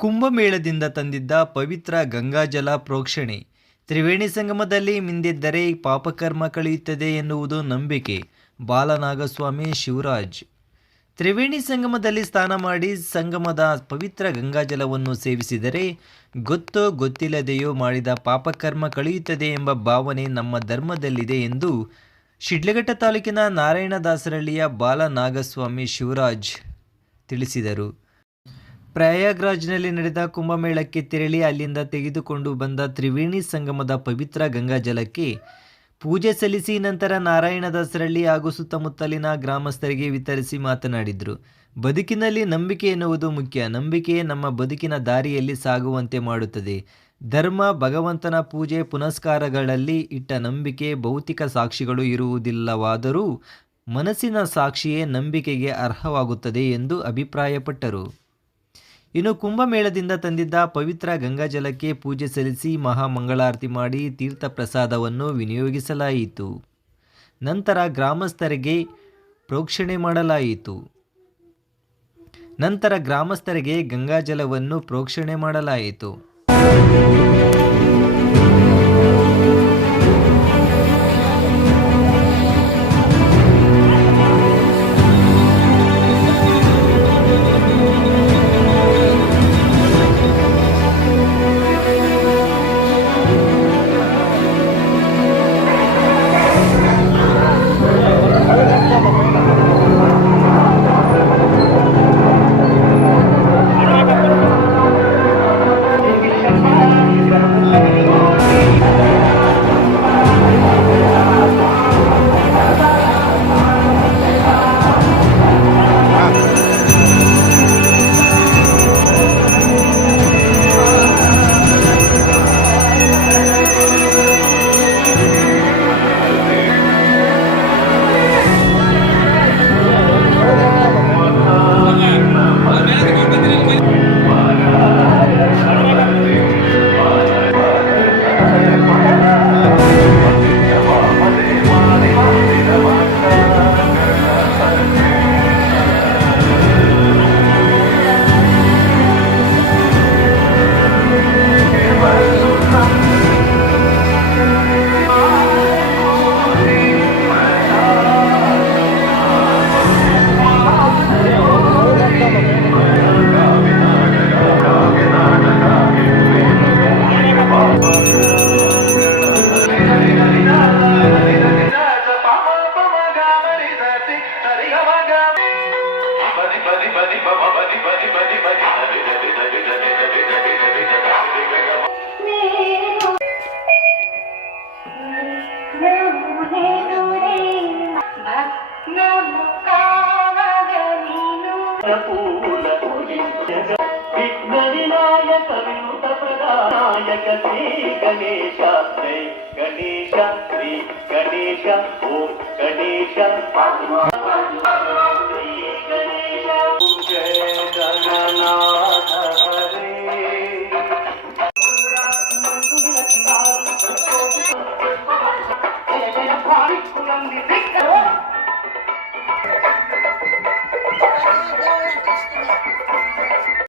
ಕುಂಭಮೇಳದಿಂದ ತಂದಿದ್ದ ಪವಿತ್ರ ಗಂಗಾಜಲ ಪ್ರೋಕ್ಷಣೆ. ತ್ರಿವೇಣಿ ಸಂಗಮದಲ್ಲಿ ಮಿಂದೆದ್ದರೆ ಪಾಪಕರ್ಮ ಕಳೆಯುತ್ತದೆ ಎನ್ನುವುದು ನಂಬಿಕೆ. ಬಾಲನಾಗಸ್ವಾಮಿ ಶಿವರಾಜ್. ತ್ರಿವೇಣಿ ಸಂಗಮದಲ್ಲಿ ಸ್ನಾನ ಮಾಡಿ ಸಂಗಮದ ಪವಿತ್ರ ಗಂಗಾಜಲವನ್ನು ಸೇವಿಸಿದರೆ ಗೊತ್ತೋ ಗೊತ್ತಿಲ್ಲದೆಯೋ ಮಾಡಿದ ಪಾಪಕರ್ಮ ಕಳೆಯುತ್ತದೆ ಎಂಬ ಭಾವನೆ ನಮ್ಮ ಧರ್ಮದಲ್ಲಿದೆ ಎಂದು ಶಿಡ್ಲಘಟ್ಟ ತಾಲೂಕಿನ ನಾರಾಯಣದಾಸರಹಳ್ಳಿಯ ಬಾಲನಾಗಸ್ವಾಮಿ ಶಿವರಾಜ್ ತಿಳಿಸಿದರು. ಪ್ರಯಾಗ್ರಾಜ್ನಲ್ಲಿ ನಡೆದ ಕುಂಭಮೇಳಕ್ಕೆ ತೆರಳಿ ಅಲ್ಲಿಂದ ತೆಗೆದುಕೊಂಡು ಬಂದ ತ್ರಿವೇಣಿ ಸಂಗಮದ ಪವಿತ್ರ ಗಂಗಾಜಲಕ್ಕೆ ಪೂಜೆ ಸಲ್ಲಿಸಿ ನಂತರ ನಾರಾಯಣದಾಸರಹಳ್ಳಿ ಹಾಗೂ ಸುತ್ತಮುತ್ತಲಿನ ಗ್ರಾಮಸ್ಥರಿಗೆ ವಿತರಿಸಿ ಮಾತನಾಡಿದರು. ಬದುಕಿನಲ್ಲಿ ನಂಬಿಕೆ ಎನ್ನುವುದು ಮುಖ್ಯ. ನಂಬಿಕೆಯೇ ನಮ್ಮ ಬದುಕಿನ ದಾರಿಯಲ್ಲಿ ಸಾಗುವಂತೆ ಮಾಡುತ್ತದೆ. ಧರ್ಮ, ಭಗವಂತನ ಪೂಜೆ ಪುನಸ್ಕಾರಗಳಲ್ಲಿ ಇಟ್ಟ ನಂಬಿಕೆ, ಭೌತಿಕ ಸಾಕ್ಷಿಗಳು ಇರುವುದಿಲ್ಲವಾದರೂ ಮನಸ್ಸಿನ ಸಾಕ್ಷಿಯೇ ನಂಬಿಕೆಗೆ ಅರ್ಹವಾಗುತ್ತದೆ ಎಂದು ಅಭಿಪ್ರಾಯಪಟ್ಟರು. ಇನ್ನು ಕುಂಭಮೇಳದಿಂದ ತಂದಿದ್ದ ಪವಿತ್ರ ಗಂಗಾಜಲಕ್ಕೆ ಪೂಜೆ ಸಲ್ಲಿಸಿ ಮಹಾಮಂಗಳಾರತಿ ಮಾಡಿ ತೀರ್ಥ ಪ್ರಸಾದವನ್ನು ವಿನಿಯೋಗಿಸಲಾಯಿತು. ನಂತರ ಗ್ರಾಮಸ್ಥರಿಗೆ ಗಂಗಾಜಲವನ್ನು ಪ್ರೋಕ್ಷಣೆ ಮಾಡಲಾಯಿತು. ಶ್ರೀ ಗಣೇಶ ಶ್ರೀ ಗಣೇಶ ಶ್ರೀ ಗಣೇಶ ಓಂ ಗಣೇಶ ಶ್ರೀ ಗಣೇಶ ಜಯ ಗಣನಾಥ